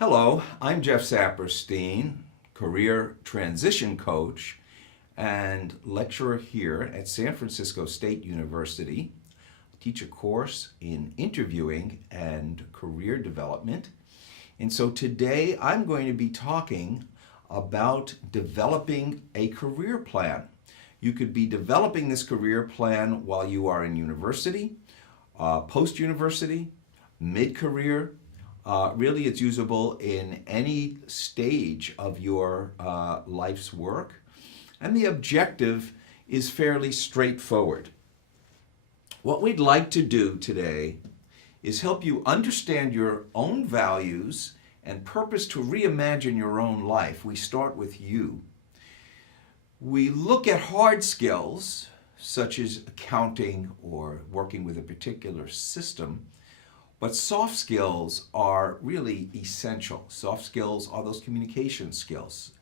Hello, I'm Jeff Saperstein, career transition coach and lecturer here at San Francisco State University. I teach a course in interviewing and career development. And so today I'm going to be talking about developing a career plan. You could be developing this career plan while you are in university, post-university, mid-career. Really, it's usable in any stage of your life's work. And the objective is fairly straightforward. What we'd like to do today is help you understand your own values and purpose to reimagine your own life. We start with you. We look at hard skills, such as accounting or working with a particular system. But soft skills are really essential. Soft skills are those communication skills,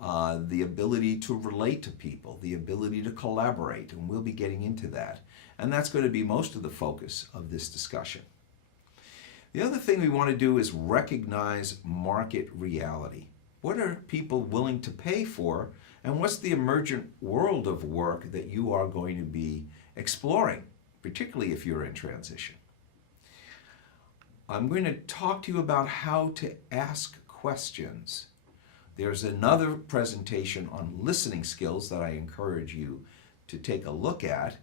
the ability to relate to people, the ability to collaborate, and we'll be getting into that. And that's going to be most of the focus of this discussion. The other thing we want to do is recognize market reality. What are people willing to pay for, and what's the emergent world of work that you are going to be exploring, particularly if you're in transition? I'm going to talk to you about how to ask questions. There's another presentation on listening skills that I encourage you to take a look at.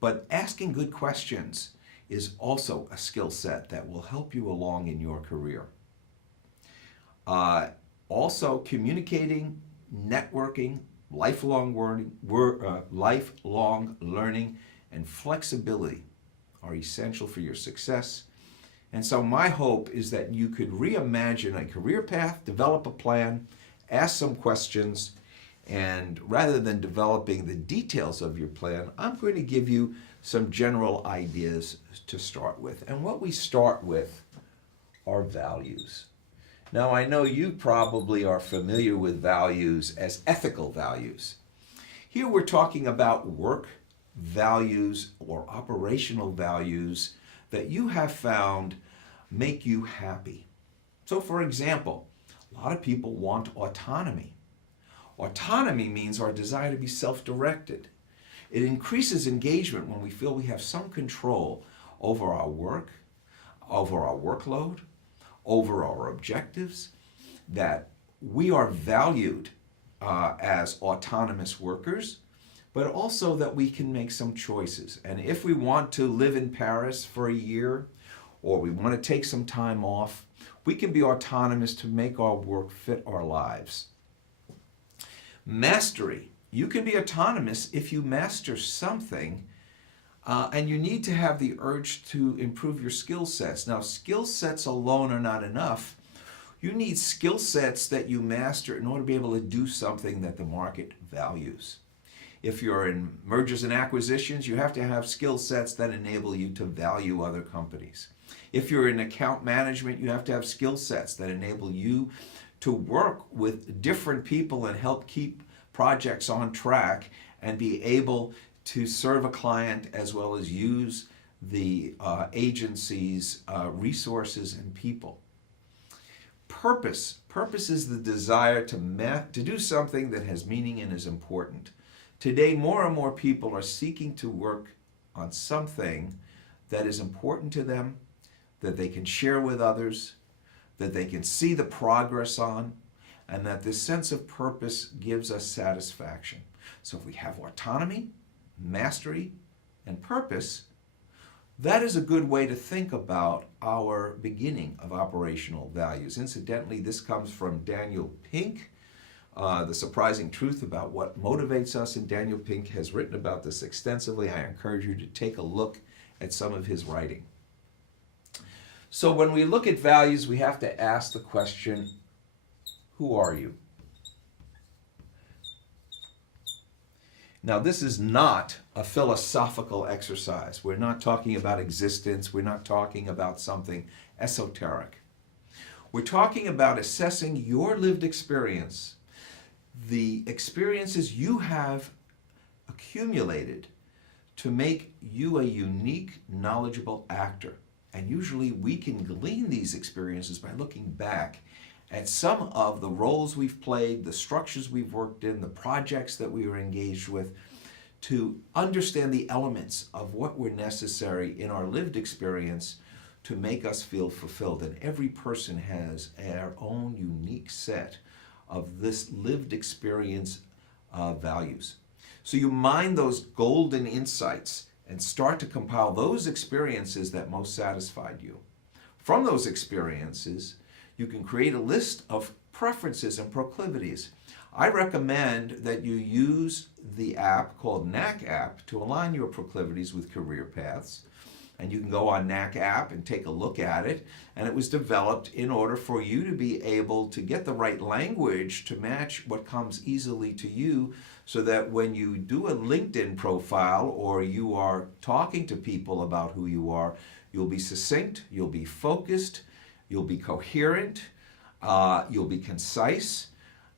But asking good questions is also a skill set that will help you along in your career. Also, communicating, networking, lifelong learning, and flexibility are essential for your success. And so my hope is that you could reimagine a career path, develop a plan, ask some questions, and rather than developing the details of your plan, I'm going to give you some general ideas to start with. And what we start with are values. Now, I know you probably are familiar with values as ethical values. Here we're talking about work values or operational values that you have found make you happy. So for example, a lot of people want autonomy. Autonomy means our desire to be self-directed. It increases engagement when we feel we have some control over our work, over our workload, over our objectives, that we are valued as autonomous workers, but also that we can make some choices. And if we want to live in Paris for a year, or we want to take some time off, we can be autonomous to make our work fit our lives. Mastery. You can be autonomous if you master something, and you need to have the urge to improve your skill sets. Now, skill sets alone are not enough. You need skill sets that you master in order to be able to do something that the market values. If you're in mergers and acquisitions, you have to have skill sets that enable you to value other companies. If you're in account management, you have to have skill sets that enable you to work with different people and help keep projects on track and be able to serve a client as well as use the agency's resources and people. Purpose. Purpose is the desire to do something that has meaning and is important. Today, more and more people are seeking to work on something that is important to them, that they can share with others, that they can see the progress on, and that this sense of purpose gives us satisfaction. So if we have autonomy, mastery, and purpose, that is a good way to think about our beginning of operational values. Incidentally, this comes from Daniel Pink. The Surprising Truth About What Motivates Us, and Daniel Pink has written about this extensively. I encourage you to take a look at some of his writing. So when we look at values, we have to ask the question, who are you? Now, this is not a philosophical exercise. We're not talking about existence. We're not talking about something esoteric. We're talking about assessing your lived experience, the experiences you have accumulated to make you a unique, knowledgeable actor. And usually we can glean these experiences by looking back at some of the roles we've played, the structures we've worked in, the projects that we were engaged with, to understand the elements of what were necessary in our lived experience to make us feel fulfilled. And every person has our own unique set of this lived experience values. So you mine those golden insights and start to compile those experiences that most satisfied you. From those experiences, you can create a list of preferences and proclivities. I recommend that you use the app called Knack App to align your proclivities with career paths. And you can go on Knack App and take a look at it. And it was developed in order for you to be able to get the right language to match what comes easily to you, so that when you do a LinkedIn profile or you are talking to people about who you are, you'll be succinct, you'll be focused, you'll be coherent, you'll be concise,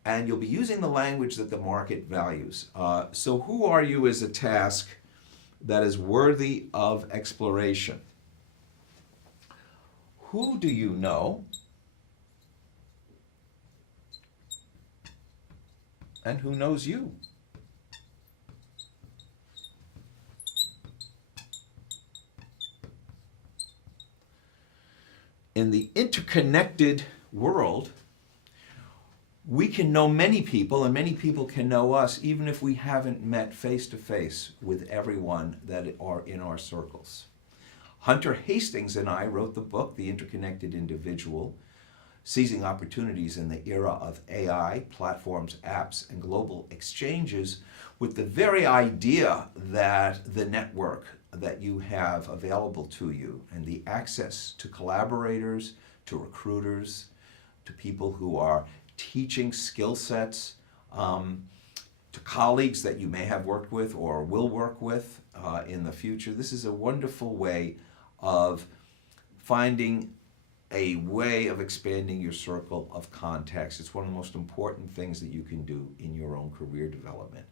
and you'll be using the language that the market values. So who are you is a task that is worthy of exploration. Who do you know? And who knows you? In the interconnected world, we can know many people, and many people can know us, even if we haven't met face to face with everyone that are in our circles. Hunter Hastings and I wrote the book, The Interconnected Individual, Seizing Opportunities in the Era of AI, Platforms, Apps, and Global Exchanges, with the very idea that the network that you have available to you and the access to collaborators, to recruiters, to people who are teaching skill sets, to colleagues that you may have worked with or will work with in the future. This is a wonderful way of finding a way of expanding your circle of contacts. It's one of the most important things that you can do in your own career development.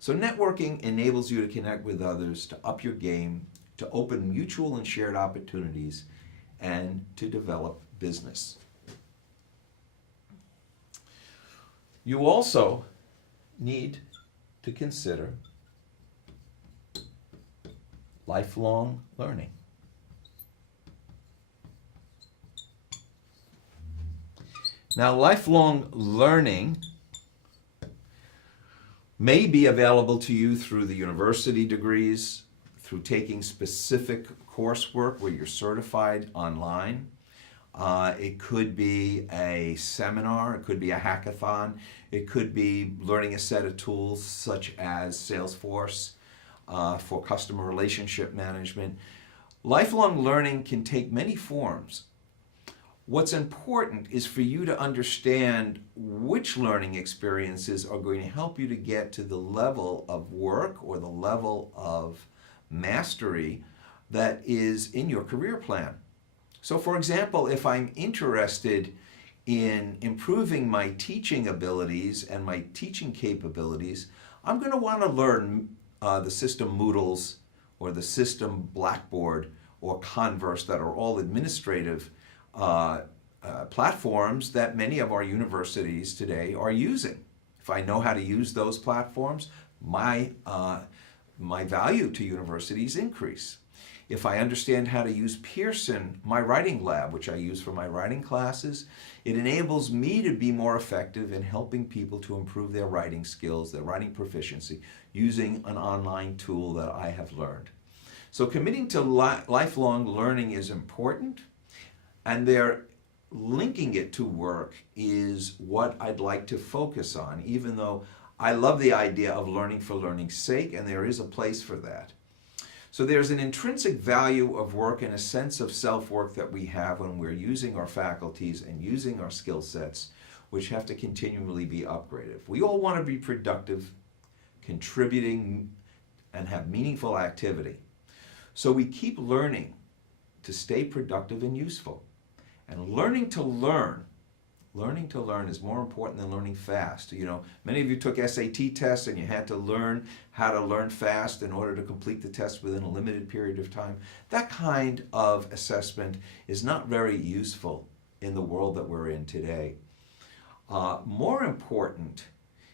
So networking enables you to connect with others, to up your game, to open mutual and shared opportunities, and to develop business. You also need to consider lifelong learning. Now, lifelong learning may be available to you through the university degrees, through taking specific coursework where you're certified online. It could be a seminar, it could be a hackathon, it could be learning a set of tools such as Salesforce for customer relationship management. Lifelong learning can take many forms. What's important is for you to understand which learning experiences are going to help you to get to the level of work or the level of mastery that is in your career plan. So for example, if I'm interested in improving my teaching abilities and my teaching capabilities, I'm going to want to learn the system Moodles or the system Blackboard or Converse that are all administrative platforms that many of our universities today are using. If I know how to use those platforms, my value to universities increase. If I understand how to use Pearson, my writing lab, which I use for my writing classes, it enables me to be more effective in helping people to improve their writing skills, their writing proficiency, using an online tool that I have learned. So committing to lifelong learning is important, and linking it to work is what I'd like to focus on, even though I love the idea of learning for learning's sake, and there is a place for that. So there's an intrinsic value of work and a sense of self-worth that we have when we're using our faculties and using our skill sets, which have to continually be upgraded. We all want to be productive, contributing, and have meaningful activity. So we keep learning to stay productive and useful. And learning to learn Learning to learn is more important than learning fast. You know, many of you took SAT tests and you had to learn how to learn fast in order to complete the test within a limited period of time. That kind of assessment is not very useful in the world that we're in today. More important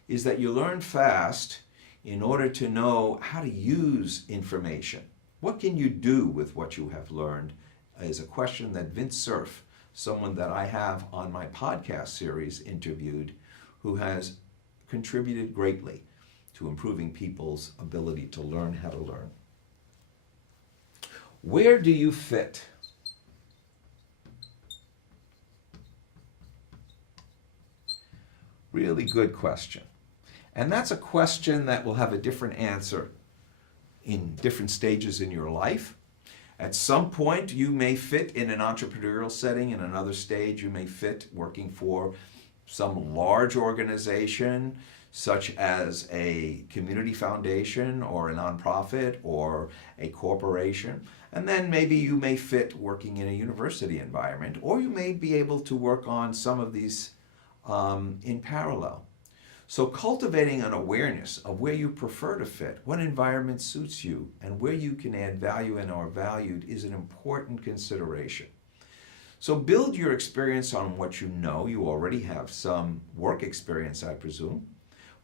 is that you learn fast in order to know how to use information. What can you do with what you have learned is a question that Vince Cerf, someone that I have on my podcast series interviewed, who has contributed greatly to improving people's ability to learn how to learn. Where do you fit? Really good question. And that's a question that will have a different answer in different stages in your life. At some point, you may fit in an entrepreneurial setting. In another stage, you may fit working for some large organization, such as a community foundation or a nonprofit or a corporation. And then maybe you may fit working in a university environment, or you may be able to work on some of these in parallel. So cultivating an awareness of where you prefer to fit, what environment suits you, and where you can add value and are valued is an important consideration. So build your experience on what you know. You already have some work experience, I presume,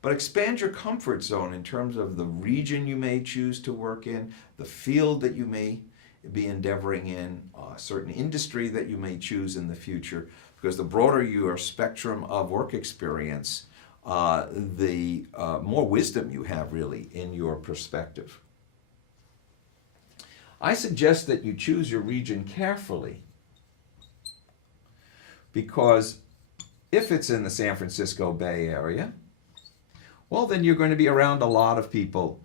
but expand your comfort zone in terms of the region you may choose to work in, the field that you may be endeavoring in, a certain industry that you may choose in the future, because the broader your spectrum of work experience, the more wisdom you have really in your perspective. I suggest that you choose your region carefully, because if it's in the San Francisco Bay Area, well, then you're going to be around a lot of people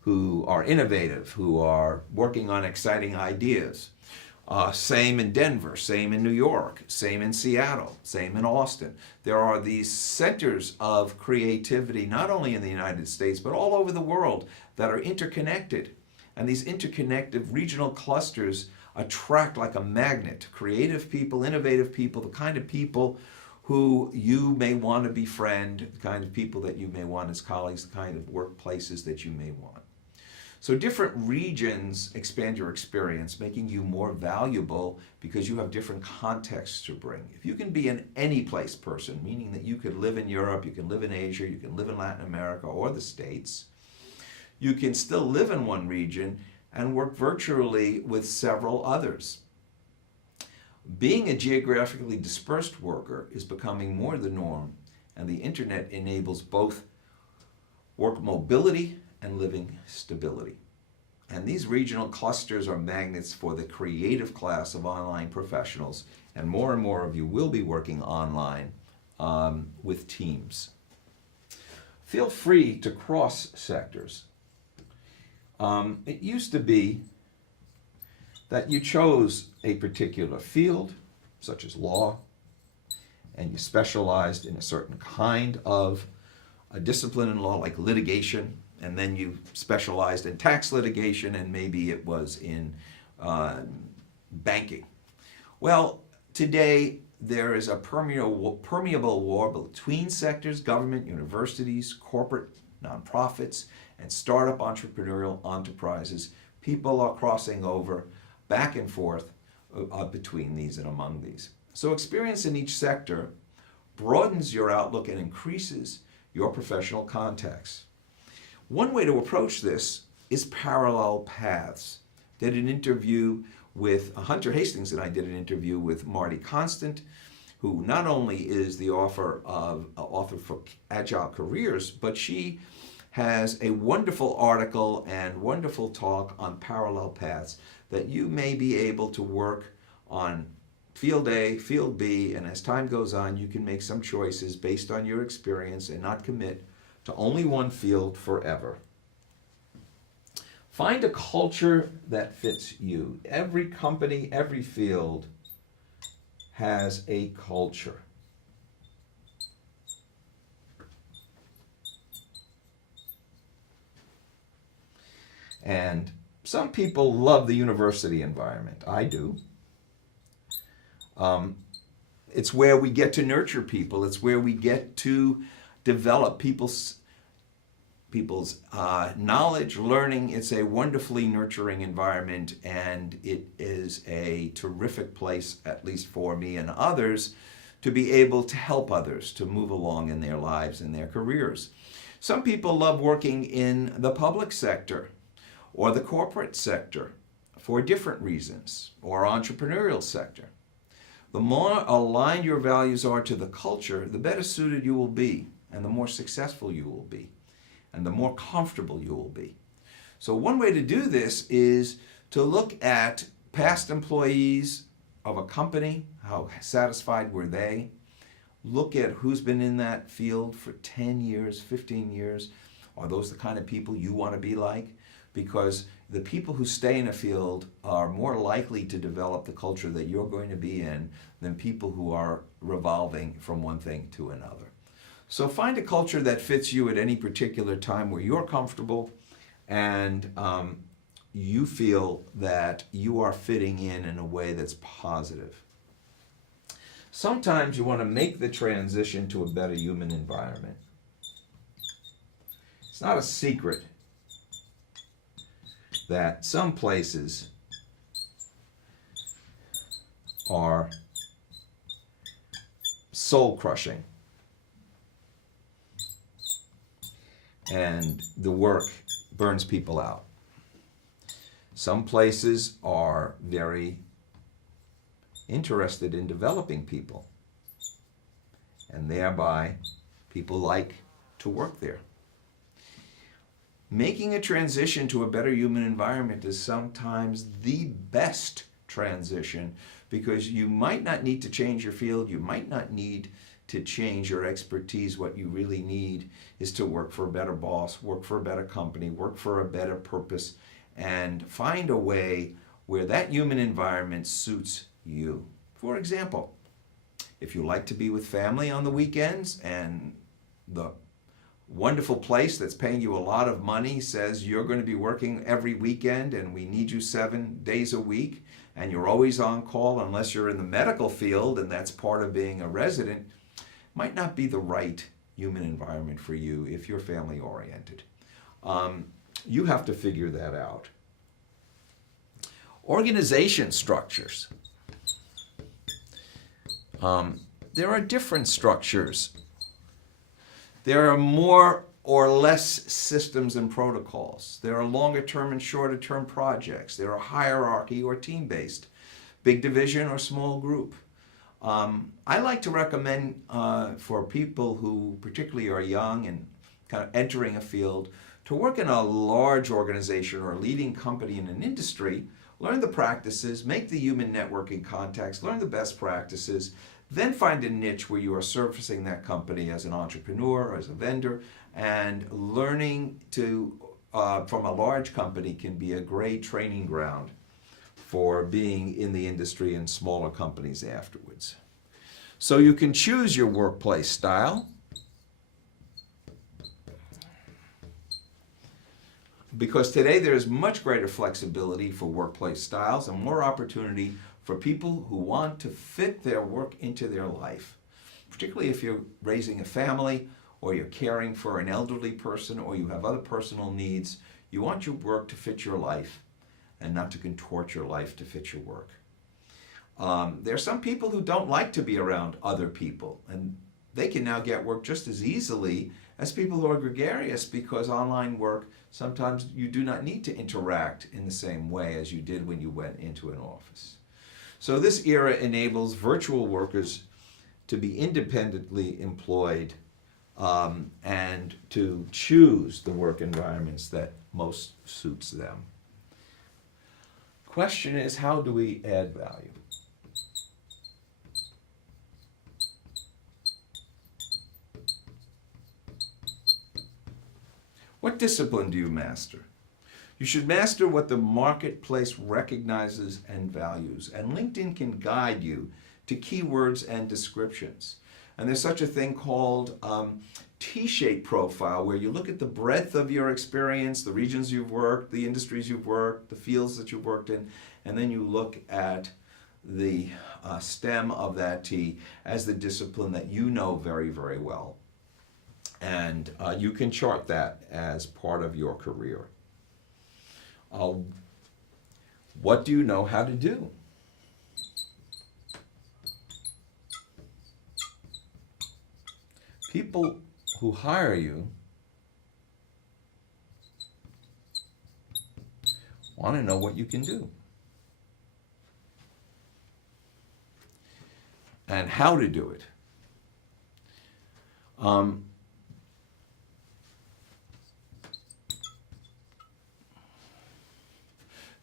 who are innovative, who are working on exciting ideas. Same in Denver, same in New York, same in Seattle, same in Austin. There are these centers of creativity, not only in the United States, but all over the world, that are interconnected. And these interconnected regional clusters attract like a magnet creative people, innovative people, the kind of people who you may want to befriend, the kind of people that you may want as colleagues, the kind of workplaces that you may want. So different regions expand your experience, making you more valuable because you have different contexts to bring. If you can be an any place person, meaning that you could live in Europe, you can live in Asia, you can live in Latin America or the States, you can still live in one region and work virtually with several others. Being a geographically dispersed worker is becoming more the norm, and the internet enables both work mobility and living stability. And these regional clusters are magnets for the creative class of online professionals, and more of you will be working online with teams. Feel free to cross sectors. It used to be that you chose a particular field, such as law, and you specialized in a certain kind of a discipline in law, like litigation, and then you specialized in tax litigation, and maybe it was in banking. Well, today there is a permeable war between sectors, government, universities, corporate, nonprofits, and startup entrepreneurial enterprises. People are crossing over back and forth between these and among these. So experience in each sector broadens your outlook and increases your professional contacts. One way to approach this is parallel paths. Did an interview with Hunter Hastings, and I did an interview with Marty Constant, who not only is the author for Agile Careers, but she has a wonderful article and wonderful talk on parallel paths that you may be able to work on field A, field B, and as time goes on, you can make some choices based on your experience and not commit to only one field forever. Find a culture that fits you. Every company, every field has a culture. And some people love the university environment. I do. It's where we get to nurture people. It's where we get to develop people's knowledge, learning. It's a wonderfully nurturing environment, and it is a terrific place, at least for me and others, to be able to help others to move along in their lives and their careers. Some people love working in the public sector or the corporate sector for different reasons, or entrepreneurial sector. The more aligned your values are to the culture, the better suited you will be, and the more successful you will be, and the more comfortable you will be. So one way to do this is to look at past employees of a company. How satisfied were they? Look at who's been in that field for 10 years, 15 years. Are those the kind of people you want to be like? Because the people who stay in a field are more likely to develop the culture that you're going to be in than people who are revolving from one thing to another. So find a culture that fits you at any particular time where you're comfortable and you feel that you are fitting in a way that's positive. Sometimes you want to make the transition to a better human environment. It's not a secret that some places are soul-crushing, and the work burns people out. Some places are very interested in developing people, and thereby people like to work there. Making a transition to a better human environment is sometimes the best transition, because you might not need to change your field, you might not need to change your expertise. What you really need is to work for a better boss, work for a better company, work for a better purpose, and find a way where that human environment suits you. For example, if you like to be with family on the weekends and the wonderful place that's paying you a lot of money says you're going to be working every weekend and we need you 7 days a week and you're always on call unless you're in the medical field, and that's part of being a resident, might not be the right human environment for you if you're family oriented. You have to figure that out. Organization structures. There are different structures. There are more or less systems and protocols. There are longer term and shorter term projects. There are hierarchy or team-based, big division or small group. I like to recommend for people who particularly are young and kind of entering a field to work in a large organization or a leading company in an industry, learn the practices, make the human networking contacts, learn the best practices, then find a niche where you are servicing that company as an entrepreneur or as a vendor, and learning to from a large company can be a great training ground for being in the industry and smaller companies afterwards. So you can choose your workplace style, because today there is much greater flexibility for workplace styles and more opportunity for people who want to fit their work into their life. Particularly if you're raising a family or you're caring for an elderly person or you have other personal needs, you want your work to fit your life and not to contort your life to fit your work. There are some people who don't like to be around other people, and they can now get work just as easily as people who are gregarious, because online work, sometimes you do not need to interact in the same way as you did when you went into an office. So this era enables virtual workers to be independently employed and to choose the work environments that most suits them. Question is, how do we add value? What discipline do you master? You should master what the marketplace recognizes and values, and LinkedIn can guide you to keywords and descriptions. And there's such a thing called T-shaped profile, where you look at the breadth of your experience, the regions you've worked, the industries you've worked, the fields that you've worked in, and then you look at the stem of that T as the discipline that you know very, very well. And you can chart that as part of your career. What do you know how to do? People who hire you want to know what you can do and how to do it. Do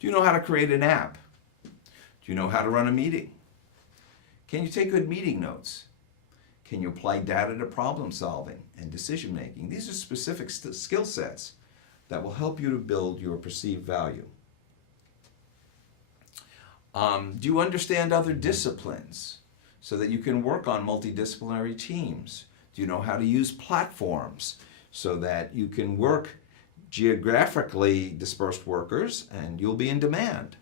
you know how to create an app? Do you know how to run a meeting? Can you take good meeting notes? Can you apply data to problem solving and decision making? These are specific skill sets that will help you to build your perceived value. Do you understand other disciplines so that you can work on multidisciplinary teams? Do you know how to use platforms so that you can work geographically dispersed workers and you'll be in demand?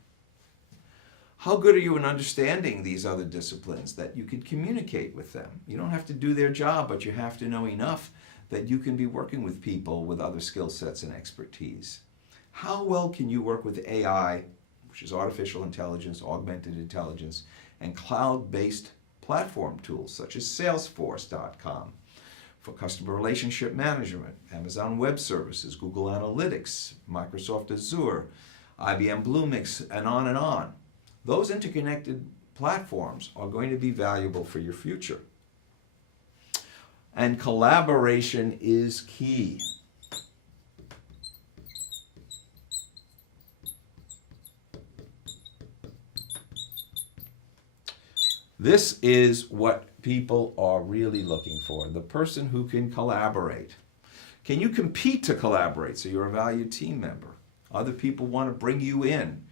How good are you in understanding these other disciplines that you can communicate with them? You don't have to do their job, but you have to know enough that you can be working with people with other skill sets and expertise. How well can you work with AI, which is artificial intelligence, augmented intelligence, and cloud-based platform tools such as Salesforce.com for customer relationship management, Amazon Web Services, Google Analytics, Microsoft Azure, IBM Bluemix, and on and on. Those interconnected platforms are going to be valuable for your future. And collaboration is key. This is what people are really looking for, the person who can collaborate. Can you compete to collaborate so you're a valued team member? Other people want to bring you in.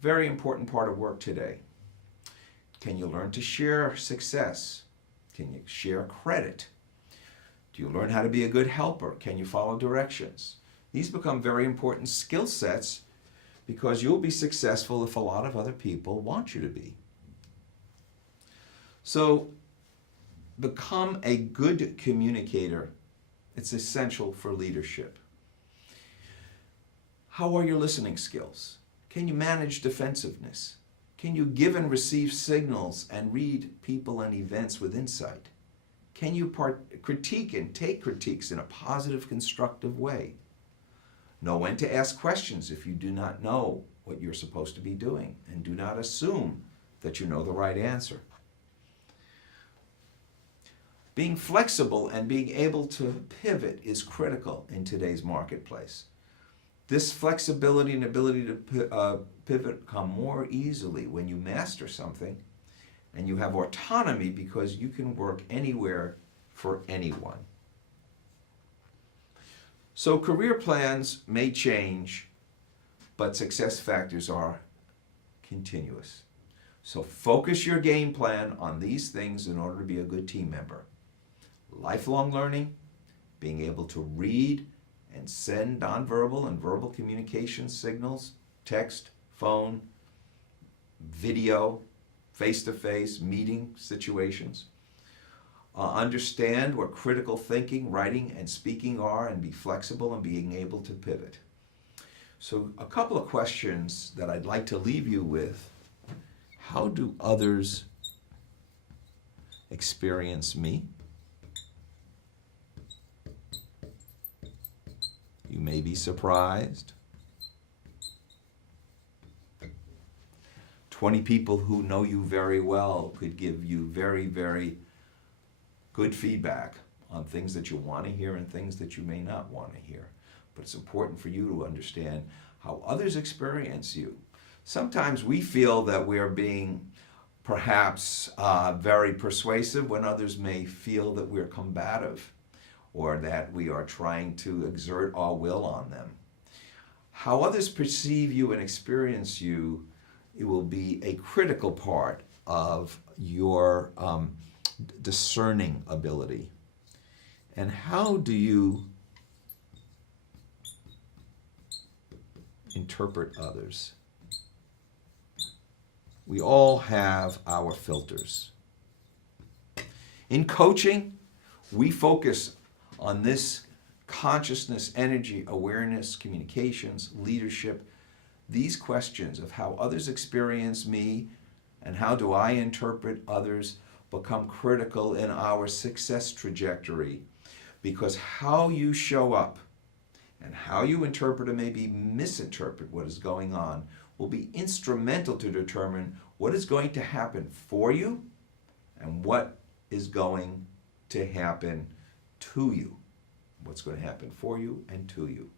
Very important part of work today. Can you learn to share success? Can you share credit? Do you learn how to be a good helper? Can you follow directions? These become very important skill sets because you'll be successful if a lot of other people want you to be. So, become a good communicator. It's essential for leadership. How are your listening skills? Can you manage defensiveness? Can you give and receive signals and read people and events with insight? Can you critique and take critiques in a positive, constructive way? Know when to ask questions if you do not know what you're supposed to be doing, and do not assume that you know the right answer. Being flexible and being able to pivot is critical in today's marketplace. This flexibility and ability to pivot come more easily when you master something and you have autonomy because you can work anywhere for anyone. So career plans may change, but success factors are continuous. So focus your game plan on these things in order to be a good team member. Lifelong learning, being able to read and send nonverbal and verbal communication signals, text, phone, video, face-to-face, meeting situations. Understand what critical thinking, writing, and speaking are, and be flexible and being able to pivot. So a couple of questions that I'd like to leave you with. How do others experience me? You may be surprised. 20 people who know you very well could give you very, very good feedback on things that you want to hear and things that you may not want to hear. But it's important for you to understand how others experience you. Sometimes we feel that we're being perhaps very persuasive when others may feel that we're combative, or that we are trying to exert our will on them. How others perceive you and experience you, it will be a critical part of your discerning ability. And how do you interpret others? We all have our filters. In coaching, we focus on this consciousness, energy, awareness, communications, leadership, these questions of how others experience me and how do I interpret others become critical in our success trajectory, because how you show up and how you interpret or maybe misinterpret what is going on will be instrumental to determine what is going to happen for you and what is going to happen to you. What's going to happen for you and to you.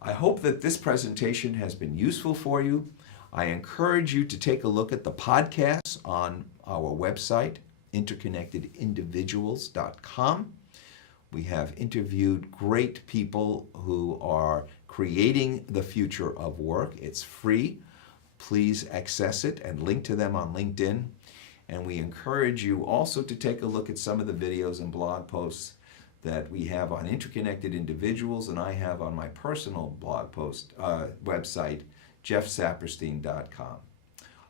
I hope that this presentation has been useful for you. I encourage you to take a look at the podcasts on our website, interconnectedindividuals.com. We have interviewed great people who are creating the future of work. It's free. Please access it and link to them on LinkedIn. And we encourage you also to take a look at some of the videos and blog posts that we have on Interconnected Individuals and I have on my personal blog post website, jeffsaperstein.com.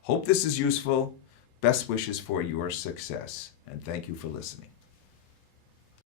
Hope this is useful. Best wishes for your success, and thank you for listening.